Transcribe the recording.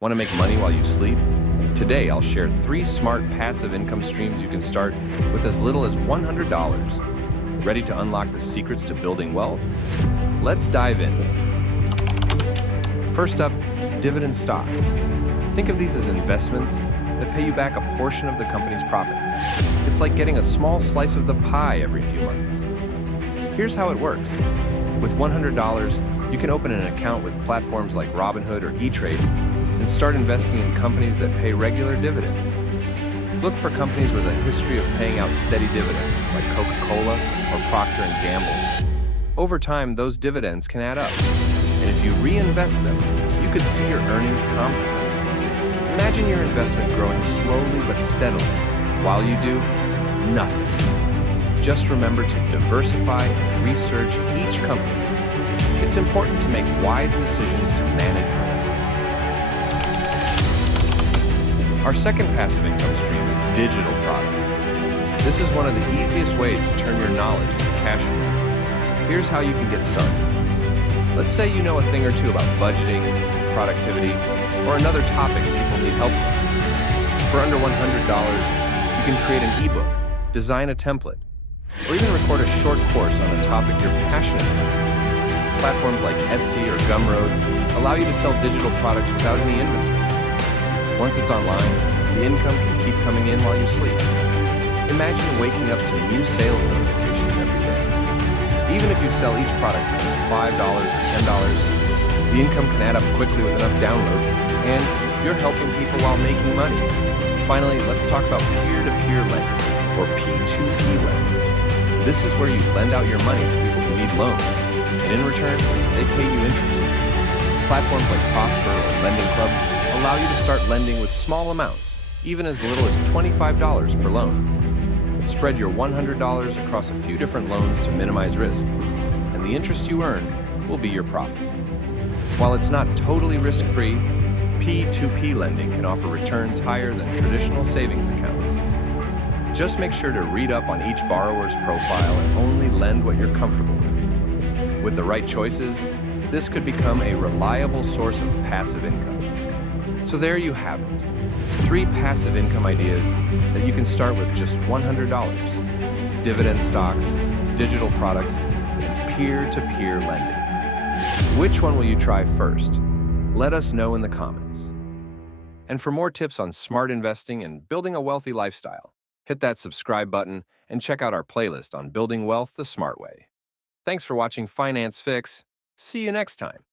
Want to make money while you sleep? Today, I'll share 3 smart passive income streams you can start with as little as $100. Ready to unlock the secrets to building wealth? Let's dive in. First up, dividend stocks. Think of these as investments that pay you back a portion of the company's profits. It's like getting a small slice of the pie every few months. Here's how it works. With $100, you can open an account with platforms like Robinhood or E-Trade and start investing in companies that pay regular dividends. Look for companies with a history of paying out steady dividends, like Coca-Cola or Procter & Gamble. Over time, those dividends can add up, and if you reinvest them, you could see your earnings compound. Imagine your investment growing slowly but steadily. While you do, nothing. Just remember to diversify and research each company. It's important to make wise decisions to manage risk. Our second passive income stream is digital products. This is one of the easiest ways to turn your knowledge into cash flow. Here's how you can get started. Let's say you know a thing or two about budgeting, productivity, or another topic people need help with. For under $100, you can create an ebook, design a template, or even record a short course on a topic you're passionate about. Platforms like Etsy or Gumroad allow you to sell digital products without any inventory. Once it's online, the income can keep coming in while you sleep. Imagine waking up to new sales notifications every day. Even if you sell each product for just $5 or $10, the income can add up quickly with enough downloads, and you're helping people while making money. Finally, let's talk about peer-to-peer lending, or P2P lending. This is where you lend out your money to people who need loans, and in return, they pay you interest. Platforms like Prosper or Lending Club allow you to start lending with small amounts, even as little as $25 per loan. Spread your $100 across a few different loans to minimize risk, and the interest you earn will be your profit. While it's not totally risk-free, P2P lending can offer returns higher than traditional savings accounts. Just make sure to read up on each borrower's profile and only lend what you're comfortable with. With the right choices, this could become a reliable source of passive income. So there you have it, 3 passive income ideas that you can start with just $100. Dividend stocks, digital products, and peer-to-peer lending. Which one will you try first? Let us know in the comments. And for more tips on smart investing and building a wealthy lifestyle, hit that subscribe button and check out our playlist on building wealth the smart way. Thanks for watching Finance Fix. See you next time.